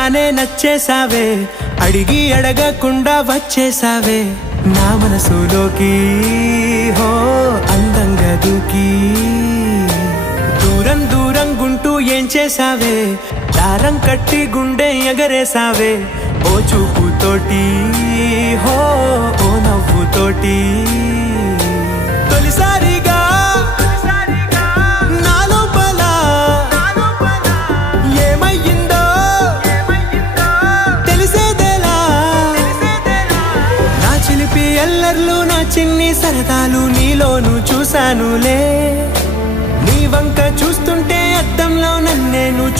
చూడగానే నచ్చేసావే అడిగి అడగకుండా వచ్చేసావే నా మనసులోకి హో అందంగా దూకి దూరం దూరం గుంటూ ఏం చేసావే దారం కట్టి గుండె ఎగరేసావే ఓ చూపుతోటి హో ఓ నవ్వుతోటి తొలిసారిగా నా లోపల ఏమయ్యిందో తెలిసేదేలా నా చిలిపి ఎల్లర్లు నా చిన్ని సరదాలు నీలోను చూశానులే నీ వంక చూస్తుంటే అద్దంలో నన్నే నువ్వు